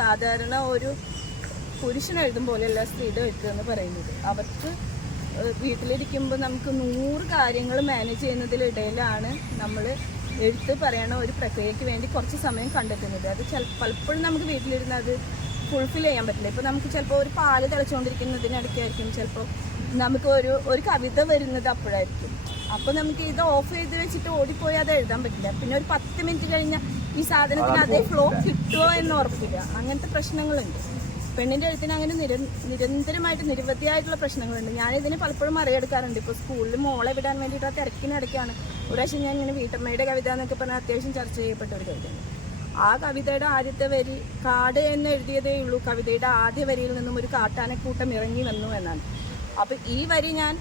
സാധാരണ ഒരു പുരുഷൻ എഴുതും പോലെയല്ല സ്ത്രീയുടെ വെക്കുക എന്ന് പറയുന്നത്. അവർക്ക് വീട്ടിലിരിക്കുമ്പോൾ നമുക്ക് നൂറ് കാര്യങ്ങൾ മാനേജ് ചെയ്യുന്നതിലിടയിലാണ് നമ്മൾ എഴുത്ത് പറയണ ഒരു പ്രക്രിയയ്ക്ക് വേണ്ടി കുറച്ച് സമയം കണ്ടെത്തുന്നത്. അത് ചില പലപ്പോഴും നമുക്ക് വീട്ടിലിരുന്ന് അത് ഫുൾഫിൽ ചെയ്യാൻ പറ്റില്ല. ഇപ്പോൾ നമുക്ക് ചിലപ്പോൾ ഒരു പാൽ തിളച്ചുകൊണ്ടിരിക്കുന്നതിനിടയ്ക്കായിരിക്കും ചിലപ്പോൾ നമുക്ക് ഒരു ഒരു കവിത വരുന്നത് അപ്പോഴായിരിക്കും. അപ്പോൾ നമുക്ക് ഇത് ഓഫ് ചെയ്ത് വെച്ചിട്ട് ഓടിപ്പോയി അത് എഴുതാൻ പറ്റില്ല. പിന്നെ ഒരു പത്ത് മിനിറ്റ് കഴിഞ്ഞാൽ ഈ സാധനത്തിന് അതേ ഫ്ലോ കിട്ടുമോ എന്ന് ഉറപ്പില്ല അങ്ങനത്തെ പ്രശ്നങ്ങളുണ്ട്. പെണ്ണിന്റെ എഴുത്തിന് അങ്ങനെ നിര നിരന്തരമായിട്ട് നിരവധിയായിട്ടുള്ള പ്രശ്നങ്ങളുണ്ട്. ഞാൻ ഇതിന് പലപ്പോഴും മറികടക്കാറുണ്ട്. ഇപ്പോൾ സ്കൂളിൽ മോളെ വിടാൻ വേണ്ടിയിട്ട് ആ തിരക്കിനിടയ്ക്കാണ് ഒരു പ്രാവശ്യം ഞാൻ ഇങ്ങനെ വീട്ടമ്മയുടെ കവിത എന്നൊക്കെ പറഞ്ഞാൽ അത്യാവശ്യം ചർച്ച ചെയ്യപ്പെട്ട ഒരു കവിതയാണ്. ആ കവിതയുടെ ആദ്യത്തെ വരി കാട് എന്ന് എഴുതിയതേ ഉള്ളൂ. കവിതയുടെ ആദ്യ വരിയിൽ നിന്നും ഒരു കാട്ടാനക്കൂട്ടം ഇറങ്ങി വന്നു എന്നാണ്. അപ്പം ഈ വരി ഞാൻ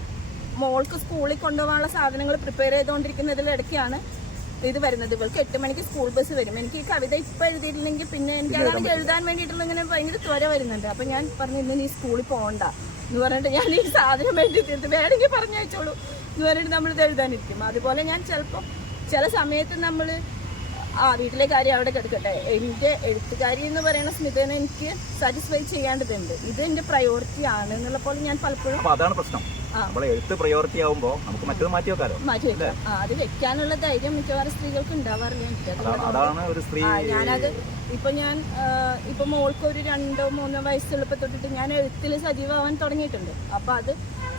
മോൾക്ക് സ്കൂളിൽ കൊണ്ടുപോകാനുള്ള സാധനങ്ങൾ പ്രിപ്പയർ ചെയ്തുകൊണ്ടിരിക്കുന്നതിലിടയ്ക്കാണ് ഇത് വരുന്നത്. ഇവൾക്ക് എട്ട് മണിക്ക് സ്കൂൾ ബസ് വരും. എനിക്ക് ഈ കവിത ഇപ്പൊ എഴുതിയിട്ടില്ലെങ്കിൽ പിന്നെ എനിക്ക് അതാണെങ്കിൽ എഴുതാൻ വേണ്ടിയിട്ടുള്ള ഇങ്ങനെ ഭയങ്കര ത്വര വരുന്നുണ്ട്. അപ്പൊ ഞാൻ പറഞ്ഞു ഇന്ന് നീ സ്കൂളിൽ പോകണ്ട എന്ന് പറഞ്ഞിട്ട് ഞാൻ ഈ സാധനം വേണ്ടി തീർത്ത് വേണമെങ്കിൽ പറഞ്ഞയച്ചോളൂ എന്ന് പറഞ്ഞിട്ട് നമ്മളിത് എഴുതാനിരിക്കും. അതുപോലെ ഞാൻ ചിലപ്പോൾ ചില സമയത്ത് നമ്മൾ ആ വീട്ടിലെ കാര്യം അവിടെ കിടക്കട്ടെ. എന്റെ എഴുത്തുകാരി എന്ന് പറയുന്ന സ്മിതനെ എനിക്ക് സാറ്റിസ്ഫൈ ചെയ്യേണ്ടതുണ്ട് ഇത് എന്റെ പ്രയോറിറ്റി ആണ് എന്നുള്ള പോലെ ഞാൻ പലപ്പോഴും അതാണ് പ്രശ്നം. നമ്മളെ എഴുത്ത് പ്രയോറിറ്റി ആവുമ്പോ നമുക്ക് മറ്റത് മാറ്റി വെക്കാലോ? മാറ്റി വെക്കാം. അത് വെക്കാനുള്ള ധൈര്യം മിക്കവാറും സ്ത്രീകൾക്ക് ഉണ്ടാവാറില്ല? അതാണ് ഒരു സ്ത്രീ ഞാനത് ഇപ്പൊ ഞാൻ ഇപ്പൊ മോൾക്ക് ഒരു രണ്ടോ മൂന്നോ വയസ്സുള്ളപ്പോ തൊട്ടിട്ട് ഞാൻ എഴുത്തിൽ സജീവമാവാൻ തുടങ്ങിയിട്ടുണ്ട്. അപ്പൊ അത്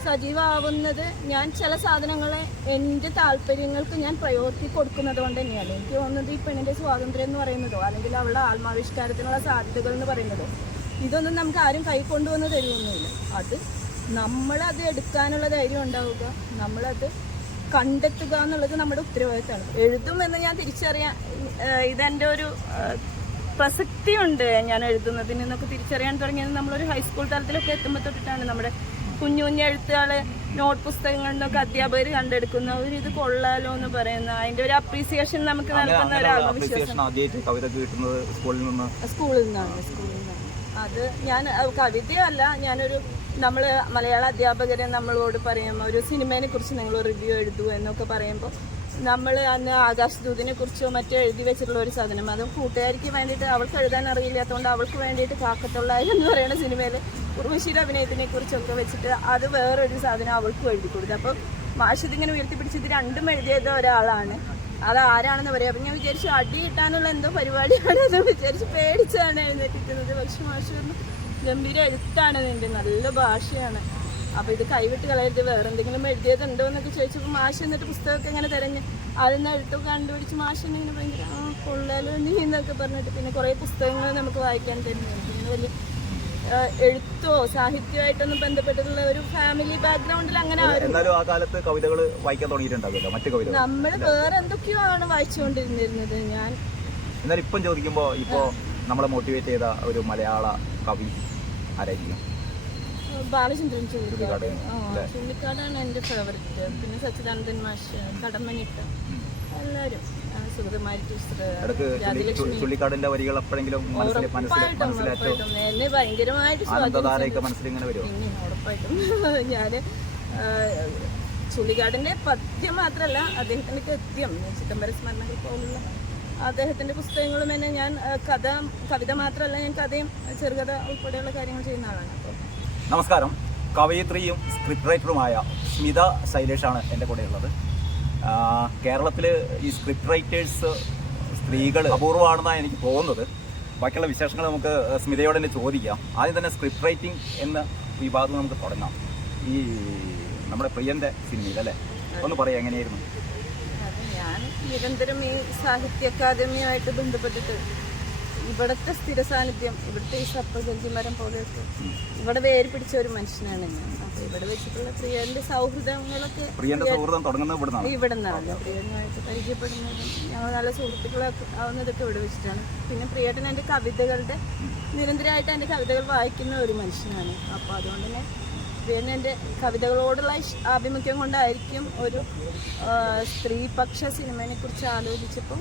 സജീവമാവുന്നത് ഞാൻ ചില സാധനങ്ങളെ എന്റെ താല്പര്യങ്ങൾക്ക് ഞാൻ പ്രയോറിറ്റി കൊടുക്കുന്നത് കൊണ്ട് തന്നെയാണ്. എനിക്ക് തോന്നുന്നത് ഈ പെണ്ണിന്റെ സ്വാതന്ത്ര്യം എന്ന് പറയുന്നതോ അല്ലെങ്കിൽ അവളുടെ ആത്മാവിഷ്കാരത്തിനുള്ള സാധ്യതകൾ എന്ന് പറയുന്നതോ ഇതൊന്നും നമുക്ക് ആരും കൈക്കൊണ്ടുവന്ന് തരുമൊന്നുമില്ല അത് നമ്മളത് എടുക്കാനുള്ള ധൈര്യം ഉണ്ടാവുക നമ്മളത് കണ്ടെത്തുക എന്നുള്ളത് നമ്മുടെ ഉത്തരവാദിത്തമാണ്. എഴുതുമെന്ന് ഞാൻ തിരിച്ചറിയാൻ ഇതെന്റെ ഒരു പ്രസക്തി പ്രസക്തിയുണ്ട് ഞാൻ എഴുതുന്നതിന് എന്നൊക്കെ തിരിച്ചറിയാൻ തുടങ്ങിയത് നമ്മളൊരു ഹൈസ്കൂൾ തലത്തിലൊക്കെ എത്തുമ്പോൾ തൊട്ടിട്ടാണ് നമ്മുടെ കുഞ്ഞു കുഞ്ഞു എഴുത്തുകളെ നോട്ട് പുസ്തകങ്ങളിൽ നിന്നൊക്കെ അധ്യാപകർ കണ്ടെടുക്കുന്ന ഒരു ഇത് കൊള്ളാലോ എന്ന് പറയുന്ന അതിന്റെ ഒരു അപ്രീസിയേഷൻ നമുക്ക് നൽകുന്ന ഒരു സ്കൂളിൽ നിന്നാണ് സ്കൂളിൽ നിന്നാണ്. അത് ഞാൻ കവിതയല്ല ഞാനൊരു നമ്മൾ മലയാള അധ്യാപകരെ നമ്മളോട് പറയുമ്പോൾ ഒരു സിനിമയെ കുറിച്ച് നിങ്ങൾ റിവ്യൂ എഴുതൂ എന്നൊക്കെ പറയുമ്പോൾ നമ്മൾ അന്ന് ആകാശദൂതിനെ കുറിച്ചോ മറ്റോ എഴുതി വെച്ചിട്ടുള്ള ഒരു സാധനം അത് കൂട്ടുകാരിക്ക് വേണ്ടിയിട്ട് അവൾക്ക് എഴുതാൻ അറിയില്ലാത്തതുകൊണ്ട് അവൾക്ക് വേണ്ടിയിട്ട് കാക്കത്തുള്ളായി എന്ന് പറയുന്ന സിനിമയിൽ ഉർവശിയുടെ അഭിനയത്തിനെ കുറിച്ചൊക്കെ വെച്ചിട്ട് അത് വേറൊരു സാധനം അവൾക്കും എഴുതി കൊടുത്തു അപ്പോൾ മാഷ് ഇതിങ്ങനെ ഉയർത്തിപ്പിടിച്ച് ഇത് രണ്ടും എഴുതിയത് ഒരാളാണ്. അത് ആരാണെന്ന് പറയാം ഞാൻ വിചാരിച്ചു അടി കിട്ടാനുള്ള എന്തോ പരിപാടിയാണെന്ന് വിചാരിച്ച് പേടിച്ചാണ് എഴുന്നേറ്റിരിക്കുന്നത്. പക്ഷെ മാഷ് ഗംഭീര എഴുത്താണ് നിന്റെ നല്ല ഭാഷയാണ്. അപ്പൊ ഇത് കൈവിട്ട് കളയരുത്. വേറെ എന്തെങ്കിലും എഴുതിയതുണ്ടോ എന്നൊക്കെ ചോദിച്ചപ്പോൾ മാഷ് എന്നിട്ട് പുസ്തകമൊക്കെ ഇങ്ങനെ തിരഞ്ഞ്? അതിൽ നിന്ന് എഴുത്തൊക്കെ കണ്ടുപിടിച്ച് മാഷ് എന്നിങ്ങനെ ഭയങ്കര ആ കൊള്ളാലോ നീ എന്നൊക്കെ പറഞ്ഞിട്ട് പിന്നെ കുറേ പുസ്തകങ്ങൾ നമുക്ക് വായിക്കാൻ തരുന്നുണ്ട്. പിന്നെ വലിയ എഴുത്തോ സാഹിത്യമായിട്ടൊന്നും ബന്ധപ്പെട്ടിട്ടുള്ള ഒരു ഫാമിലി ബാക്ക്ഗ്രൗണ്ടിൽ അങ്ങനെ ആയിരുന്നു എന്നാലും ആ കാലത്ത് കവിതകൾ വായിക്കാൻ തുടങ്ങിയിട്ടുണ്ടാവില്ല മറ്റു കവിതകൾ നമ്മൾ വേറെ എന്തൊക്കെയോ ആണ് വായിച്ചുകൊണ്ടിരുന്നിരുന്നത്? ഞാൻ എന്നാൽ ഇപ്പം ചോദിക്കുമ്പോൾ ഇപ്പോ നമ്മളെ മോട്ടിവേറ്റ് ചെയ്ത ഒരു മലയാള കവി ആരായിരിക്കും? ബാലചന്ദ്രൻ ചുള്ളിക്കാടാണ് എന്റെ ഫേവററ്റ് പിന്നെ സച്ചിദാനന്ദൻ മാഷ് കടമ്മനിട്ട് എല്ലാവരും ചുള്ളിക്കാടിന്റെ വരികൾ എപ്പോഴെങ്കിലും മനസ്സിൽ ഉറപ്പായിട്ടും എന്നെ ഭയങ്കരമായിട്ട് ആനന്ദധാരയൊക്കെ മനസ്സിൽ ഇങ്ങനെ വരുമോ ഉറപ്പായിട്ടും. ഞാൻ ചുള്ളിക്കാടിന്റെ പദ്യം മാത്രമല്ല അദ്ദേഹത്തിന്റെ ഗദ്യം ചിദംബര സ്മരണകൾ പോലുള്ള അദ്ദേഹത്തിന്റെ പുസ്തകങ്ങളും തന്നെ ഞാൻ കഥ കവിത മാത്രമല്ല ഞാൻ കഥയും ചെറുകഥ ഉൾപ്പെടെയുള്ള കാര്യങ്ങൾ ചെയ്യുന്ന ആളാണ്. നമസ്കാരം. കവയിത്രിയും സ്ക്രിപ്റ്റ് റൈറ്ററുമായ സ്മിത ശൈലേഷാണ് എന്റെ കൂടെ ഉള്ളത് കേരളത്തിൽ ഈ സ്ക്രിപ്റ്റ് റൈറ്റേഴ്സ് സ്ത്രീകൾ അപൂർവമാണെന്നാണ് എനിക്ക് തോന്നുന്നത്. ബാക്കിയുള്ള വിശേഷങ്ങൾ നമുക്ക് സ്മിതയോടെ തന്നെ ചോദിക്കാം. ആദ്യം തന്നെ സ്ക്രിപ്റ്റ് റൈറ്റിംഗ് എന്ന വിഭാഗം നമുക്ക് തുടങ്ങാം. ഈ നമ്മുടെ പ്രിയന്റെ സിനിമയിൽ അല്ലേ? ഒന്ന് പറയാം എങ്ങനെയായിരുന്നു? ഞാൻ നിരന്തരം ഈ സാഹിത്യ അക്കാദമിയായിട്ട് ബന്ധപ്പെട്ടിട്ട് ഇവിടുത്തെ സ്ഥിര സാന്നിധ്യം ഇവിടുത്തെ ഈ സർപ്പഗഞ്ചി മരം പോലെയൊക്കെ ഇവിടെ വേര് പിടിച്ച ഒരു മനുഷ്യനാണ് ഞാൻ. അപ്പൊ ഇവിടെ വെച്ചിട്ടുള്ള പ്രിയന്റെ സൗഹൃദങ്ങളൊക്കെ പ്രിയന്റെ സൗഹൃദം തുടങ്ങുന്നത് ഇവിടെ നിന്നാണ്. ഇവിടെ നിന്നാണ് പ്രിയനുമായിട്ട് പരിചയപ്പെടുന്നതും ഞങ്ങൾ നല്ല സുഹൃത്തുക്കളൊക്കെ ആവുന്നതൊക്കെ ഇവിടെ വെച്ചിട്ടാണ്. പിന്നെ പ്രിയേട്ടൻ എന്റെ കവിതകളുടെ നിരന്തരമായിട്ട് എന്റെ കവിതകൾ വായിക്കുന്ന ഒരു മനുഷ്യനാണ്. അപ്പോൾ അതുകൊണ്ട് തന്നെ പിന്നെ എന്റെ കവിതകളോടുള്ള ആഭിമുഖ്യം കൊണ്ടായിരിക്കും ഒരു സ്ത്രീപക്ഷ സിനിമയെ കുറിച്ച് ആലോചിച്ചപ്പോൾ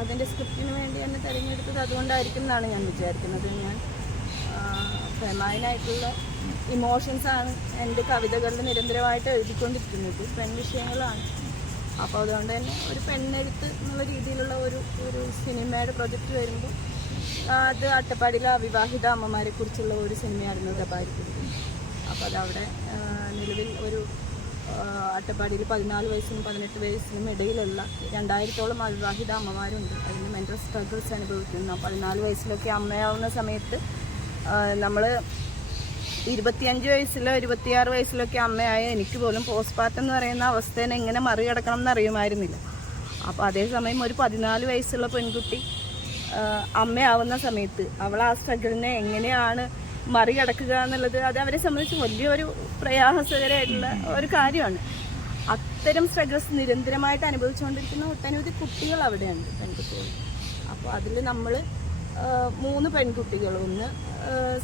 അതിന്റെ സ്ക്രിപ്റ്റിന് വേണ്ടി തന്നെ തിരഞ്ഞെടുത്തത് അതുകൊണ്ടായിരിക്കും എന്നാണ് ഞാൻ വിചാരിക്കുന്നത്. ഞാൻ ഫെമൈനായിട്ടുള്ള ഇമോഷൻസാണ് എന്റെ കവിതകളിൽ നിരന്തരമായിട്ട് എഴുതിക്കൊണ്ടിരിക്കുന്നത്. പെൺ വിഷയങ്ങളാണ്. അപ്പോൾ അതുകൊണ്ട് തന്നെ ഒരു പെണ്ണെഴുത്ത് എന്നുള്ള രീതിയിലുള്ള ഒരു ഒരു സിനിമയുടെ പ്രൊജക്റ്റ് വരുമ്പോൾ അത് അട്ടപ്പാടിയിലെ അവിവാഹിത അമ്മമാരെ കുറിച്ചുള്ള ഒരു സിനിമയായിരുന്നു അപ്പോൾ അതവിടെ അട്ടപ്പാടിയിൽ പതിനാല് വയസ്സിനും പതിനെട്ട് വയസ്സിനും ഇടയിലുള്ള രണ്ടായിരത്തോളം അവിവാഹിത അമ്മമാരുണ്ട്. അതിന് മെന്റൽ സ്ട്രഗിൾസ് അനുഭവിക്കുന്നു. പതിനാല് വയസ്സിലൊക്കെ അമ്മയാവുന്ന സമയത്ത് നമ്മൾ ഇരുപത്തിയഞ്ച് വയസ്സിലോ ഇരുപത്തിയാറ് വയസ്സിലൊക്കെ അമ്മയായ എനിക്ക് പോലും പോസ്റ്റ്മോർട്ടം എന്ന് പറയുന്ന അവസ്ഥേനെ എങ്ങനെ മറികടക്കണം എന്നറിയുമായിരുന്നില്ല. അപ്പോൾ അതേസമയം ഒരു പതിനാല് വയസ്സുള്ള പെൺകുട്ടി അമ്മയാവുന്ന സമയത്ത് അവൾ ആ സ്ട്രഗിളിനെ എങ്ങനെയാണ് മറികടക്കുക എന്നുള്ളത് അത് അവരെ സംബന്ധിച്ച് വലിയൊരു പ്രയാസകരമായിട്ടുള്ള ഒരു കാര്യമാണ്. അത്തരം സ്ട്രഗിൾസ് നിരന്തരമായിട്ട് അനുഭവിച്ചുകൊണ്ടിരിക്കുന്ന ഒട്ടനവധി കുട്ടികൾ അവിടെയുണ്ട് പെൺകുട്ടികൾ. അപ്പോൾ അതിൽ നമ്മൾ മൂന്ന് പെൺകുട്ടികൾ. ഒന്ന്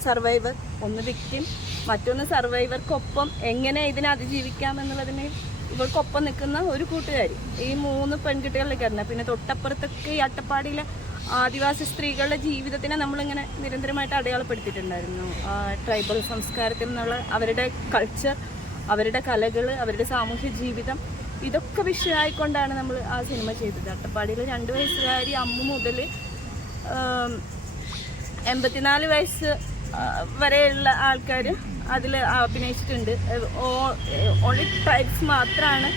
സർവൈവർ ഒന്ന് വിക്ടിം മറ്റൊന്ന് സർവൈവർക്കൊപ്പം എങ്ങനെ ഇതിനെ അതിജീവിക്കാം എന്നുള്ളതിനെ ഇവർക്കൊപ്പം നിൽക്കുന്ന ഒരു കൂട്ടുകാരി. ഈ മൂന്ന് പെൺകുട്ടികളിലേക്കായിരുന്നു പിന്നെ തൊട്ടപ്പുറത്തൊക്കെ ഈ അട്ടപ്പാടിയിലെ ആദിവാസി സ്ത്രീകളുടെ ജീവിതത്തിനെ നമ്മളിങ്ങനെ നിരന്തരമായിട്ട് അടയാളപ്പെടുത്തിയിട്ടുണ്ടായിരുന്നു. ട്രൈബൽ സംസ്കാരത്തിൽ നിന്നുള്ള അവരുടെ കൾച്ചർ അവരുടെ കലകൾ അവരുടെ സാമൂഹ്യ ജീവിതം ഇതൊക്കെ വിഷയമായിക്കൊണ്ടാണ് നമ്മൾ ആ സിനിമ ചെയ്തത്. അട്ടപ്പാടിയിൽ രണ്ട് വയസ്സുകാരി അമ്മ മുതൽ എൺപത്തിനാല് വയസ്സ് വരെയുള്ള ആൾക്കാർ അതിൽ അഭിനയിച്ചിട്ടുണ്ട്. ഓൺലി ട്രൈബ്സ് മാത്രമാണ്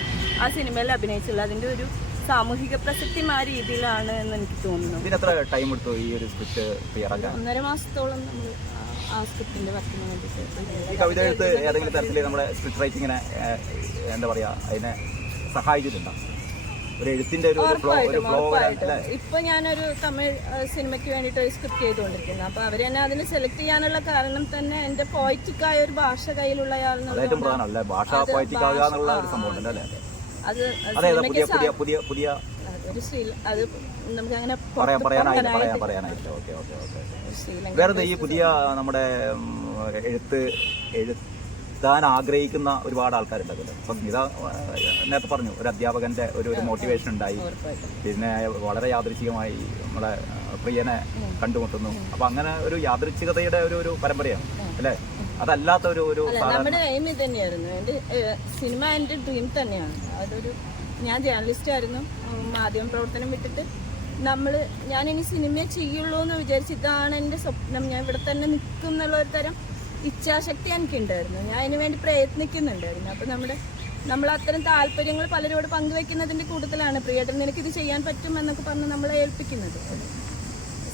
ആ സിനിമയിൽ അഭിനയിച്ചുള്ളത് അതിന്റെ ഒരു സാമൂഹിക പ്രസക്തി ആ രീതിയിലാണ് എന്ന് എനിക്ക് തോന്നുന്നു. ഒന്നര മാസത്തോളം നമ്മൾ ആ സ്ക്രിപ്റ്റിന്റെ വർക്കിന് വേണ്ടിയിട്ട് ഈ കവിത എഴുത്ത് ഏതെങ്കിലും തരത്തിൽ നമ്മുടെ സ്ക്രിപ്റ്റ് റൈറ്റിങ്ങിനെ എന്താ അതിനെ സഹായിച്ചിട്ടുണ്ടോ? ഒരു എഴുത്തിന്റെ ഒരു ഫ്ലോ ഒരു ഫ്ലോ ഇപ്പൊ ഞാനൊരു തമിഴ് സിനിമയ്ക്ക് വേണ്ടിയിട്ട് ഒരു സ്ക്രിപ്റ്റ് ചെയ്തുകൊണ്ടിരിക്കുന്നത് അപ്പൊ അവർ തന്നെ അതിന് സെലക്ട് ചെയ്യാനുള്ള കാരണം തന്നെ എന്റെ പോയിറ്റിക്കായ ഒരു ഭാഷ കയ്യിലുള്ള ഏറ്റവും ഭാഷ എന്നുള്ള ഒരു സംഭവം അത് പുതിയ പുതിയ പുതിയ പുതിയ അതൊരു ശ്രീ അത് നമുക്ക് അങ്ങനെ പറയാൻ പറയാനായില്ല പറയാൻ പറയാനായില്ല ഓക്കെ ഓക്കെ ഓക്കെ ശ്രീലങ്ക വേറെ ഈ പുതിയ നമ്മുടെ എഴുത്ത് എഴുതാൻ ആഗ്രഹിക്കുന്ന ഒരുപാട് ആൾക്കാരുണ്ടല്ലോ അപ്പം ഗീത നേരത്തെ പറഞ്ഞു ഒരു അധ്യാപകന്റെ ഒരു ഒരു മോട്ടിവേഷൻ ഉണ്ടായി. പിന്നെ വളരെ യാദൃച്ഛികമായി നമ്മളെ പ്രിയനെ കണ്ടുമുട്ടുന്നു. അപ്പൊ അങ്ങനെ ഒരു യാദൃച്ഛികതയുടെ ഒരു ഒരു പരമ്പരയാണ് അല്ലേ? അതല്ലാത്ത ഒരു ഒരു നമ്മുടെ എയിം തന്നെയായിരുന്നു. സിനിമ എന്റെ ഡ്രീം തന്നെയാണ്. അതൊരു ഞാൻ ജേർണലിസ്റ്റ് ആയിരുന്നു. മാധ്യമ പ്രവർത്തനം വിട്ടിട്ട് നമ്മൾ ഞാൻ ഇനി സിനിമ ചെയ്യുള്ളൂ എന്ന് വിചാരിച്ച് ഇതാണ് എന്റെ സ്വപ്നം. ഞാൻ ഇവിടെ തന്നെ നിൽക്കും എന്നുള്ള ഒരു തരം ഇച്ഛാശക്തി എനിക്കുണ്ടായിരുന്നു. ഞാൻ അതിന് വേണ്ടി പ്രയത്നിക്കുന്നുണ്ടായിരുന്നു. അപ്പോൾ നമ്മുടെ നമ്മൾ അത്തരം താല്പര്യങ്ങൾ പലരോട് പങ്കുവെക്കുന്നതിന്റെ കൂട്ടത്തിലാണ്. പ്രിയേട്ടൻ നിനക്ക് ഇത് ചെയ്യാൻ പറ്റും എന്നൊക്കെ പറഞ്ഞ് നമ്മളെ ഏൽപ്പിക്കുന്നത്.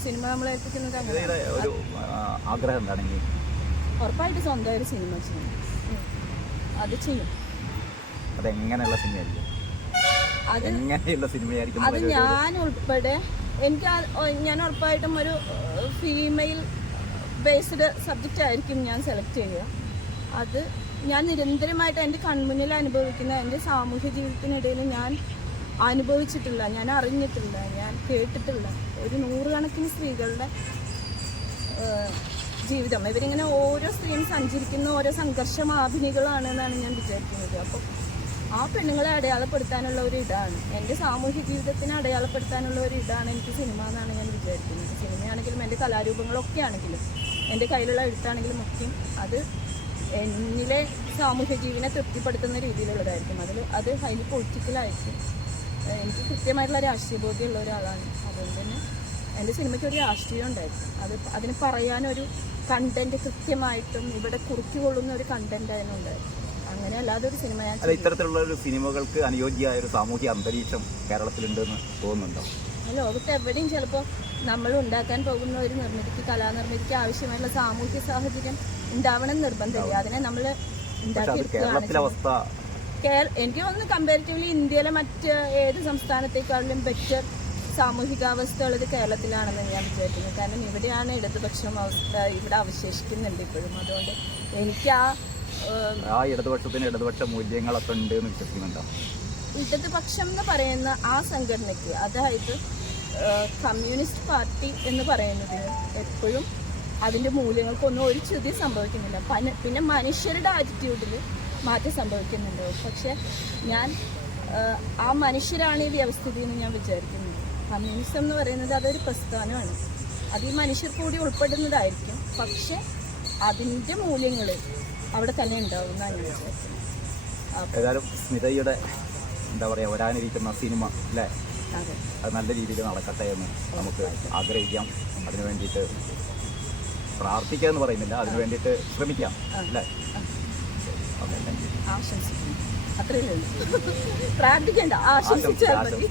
സിനിമ നമ്മളെ ഏൽപ്പിക്കുന്നത് അങ്ങനെ ഉറപ്പായിട്ട് സ്വന്തം ഒരു സിനിമ ചെയ്യും. അത് ചെയ്യും. അതെങ്ങനെയുള്ള സിനിമയായിരിക്കും? അത് എങ്ങനെയുള്ള സിനിമയായിരിക്കും അത് ഞാൻ ഉൾപ്പെടെ എനിക്ക് ഞാൻ ഉറപ്പായിട്ടും ഒരു ഫീമെയിൽ ബേസ്ഡ് സബ്ജക്റ്റ് ആയിരിക്കും ഞാൻ സെലക്ട് ചെയ്യുക. അത് ഞാൻ നിരന്തരമായിട്ട് എന്റെ കൺമുന്നിൽ അനുഭവിക്കുന്ന എന്റെ സാമൂഹ്യ ജീവിതത്തിനിടയിൽ ഞാൻ അനുഭവിച്ചിട്ടില്ല ഞാൻ അറിഞ്ഞിട്ടില്ല ഞാൻ കേട്ടിട്ടില്ല. ഒരു നൂറുകണക്കിന് സ്ത്രീകളുടെ ജീവിതം. ഇവരിങ്ങനെ ഓരോ സ്ത്രീയും സഞ്ചരിക്കുന്ന ഓരോ സംഘർഷമാഭിനികളാണ് എന്നാണ് ഞാൻ വിചാരിക്കുന്നത്. അപ്പോൾ ആ പെണ്ണുങ്ങളെ അടയാളപ്പെടുത്താനുള്ള ഒരു ഇതാണ്. എന്റെ സാമൂഹ്യ ജീവിതത്തിനെ അടയാളപ്പെടുത്താനുള്ള ഒരു ഇതാണ് എനിക്ക് സിനിമ എന്നാണ് ഞാൻ വിചാരിക്കുന്നത്. സിനിമയാണെങ്കിലും എന്റെ കലാരൂപങ്ങളൊക്കെ ആണെങ്കിലും എന്റെ കയ്യിലുള്ള എഴുത്താണെങ്കിലും ഒക്കെയും അത് എന്നിലെ സാമൂഹ്യ ജീവനെ തൃപ്തിപ്പെടുത്തുന്ന രീതിയിലുള്ളതായിരിക്കും. അതിൽ അത് ഹൈലി പൊളിറ്റിക്കലായിരിക്കും എനിക്ക് കൃത്യമായിട്ടുള്ള രാഷ്ട്രീയ ബോധ്യമുള്ള ഒരാളാണ്. അതുകൊണ്ട് തന്നെ എന്റെ സിനിമയ്ക്ക് ഒരു രാഷ്ട്രീയം ഉണ്ടായിരുന്നു അത് അതിന് പറയാനൊരു കണ്ടന്റ് കൃത്യമായിട്ടും ഇവിടെ കുറിക്കുകൊള്ളുന്ന ഒരു കണ്ടന്റ് അതിനുണ്ടായിരുന്നു അങ്ങനെ അല്ലാതെ ഒരു സിനിമ ഞാൻ അല്ല ഇത്തരത്തിലുള്ള ഒരു സിനിമകൾക്ക് അനുയോജ്യമായ ഒരു സാമൂഹ്യ അന്തരീക്ഷം കേരളത്തിലുണ്ടെന്ന് തോന്നുന്നുണ്ടോ? ലോകത്ത് എവിടെയും ചിലപ്പോൾ നമ്മൾ ഉണ്ടാക്കാൻ പോകുന്ന ഒരു നിർമ്മിതിക്ക് കലാനിർമ്മിതിക്ക് ആവശ്യമായിട്ടുള്ള സാമൂഹ്യ സാഹചര്യം ഉണ്ടാവണം നിർബന്ധമില്ല. അതിനെ നമ്മൾ അവസ്ഥ എനിക്ക് തോന്നുന്നു കമ്പാരിറ്റീവ്ലി ഇന്ത്യയിലെ മറ്റ് ഏത് സംസ്ഥാനത്തേക്കാളിലും ബെറ്റർ സാമൂഹികാവസ്ഥ ഉള്ളത് കേരളത്തിലാണെന്ന് ഞാൻ വിചാരിക്കുന്നു. കാരണം ഇവിടെയാണ് ഇടതുപക്ഷം അവസ്ഥ ഇവിടെ അവശേഷിക്കുന്നുണ്ട് ഇപ്പോഴും. അതുകൊണ്ട് എനിക്ക് ആ ആ ഇടതുപക്ഷത്തിന് ഇടതുപക്ഷ മൂല്യങ്ങളൊക്കെ ഉണ്ട് എന്ന് വിശ്വസിക്കുന്നുണ്ടോ? ഇടതുപക്ഷം എന്ന് പറയുന്ന ആ സംഘടനയ്ക്ക് അതായത് കമ്മ്യൂണിസ്റ്റ് പാർട്ടി എന്ന് പറയുന്നതിന് എപ്പോഴും അതിന്റെ മൂല്യങ്ങൾക്കൊന്നും ഒരു ചുതി സംഭവിക്കുന്നില്ല. പന- പിന്നെ മനുഷ്യരുടെ ആറ്റിറ്റ്യൂഡിൽ മാറ്റം സംഭവിക്കുന്നുണ്ട്. പക്ഷെ ഞാൻ ആ മനുഷ്യരാണ് ഈ വ്യവസ്ഥിതി എന്ന് ഞാൻ വിചാരിക്കുന്നത് കമ്മ്യൂണിസം എന്ന് പറയുന്നത് അതൊരു പ്രസ്ഥാനമാണ്. അത് ഈ മനുഷ്യർ കൂടി ഉൾപ്പെടുന്നതായിരിക്കും. പക്ഷെ അതിന്റെ മൂല്യങ്ങൾ അവിടെ തന്നെ ഉണ്ടാവും ഏതായാലും സ്മിതയുടെ എന്താ പറയുക വരാനിരിക്കുന്ന സിനിമ അല്ലേ? അത്. നല്ല രീതിയിൽ നടക്കട്ടെ എന്ന് നമുക്ക് ആഗ്രഹിക്കാം. അതിനു വേണ്ടിയിട്ട് പ്രാർത്ഥിക്കുക എന്ന് പറയുന്നില്ല. അതിനു വേണ്ടിയിട്ട് ശ്രമിക്കാം അല്ലേ? ഓക്കെ താങ്ക് യു ആശംസിക്കുന്നു. ഉള്ളൂ. പ്രാർത്ഥിക്കണ്ട ആശംസിച്ചാൽ മതി.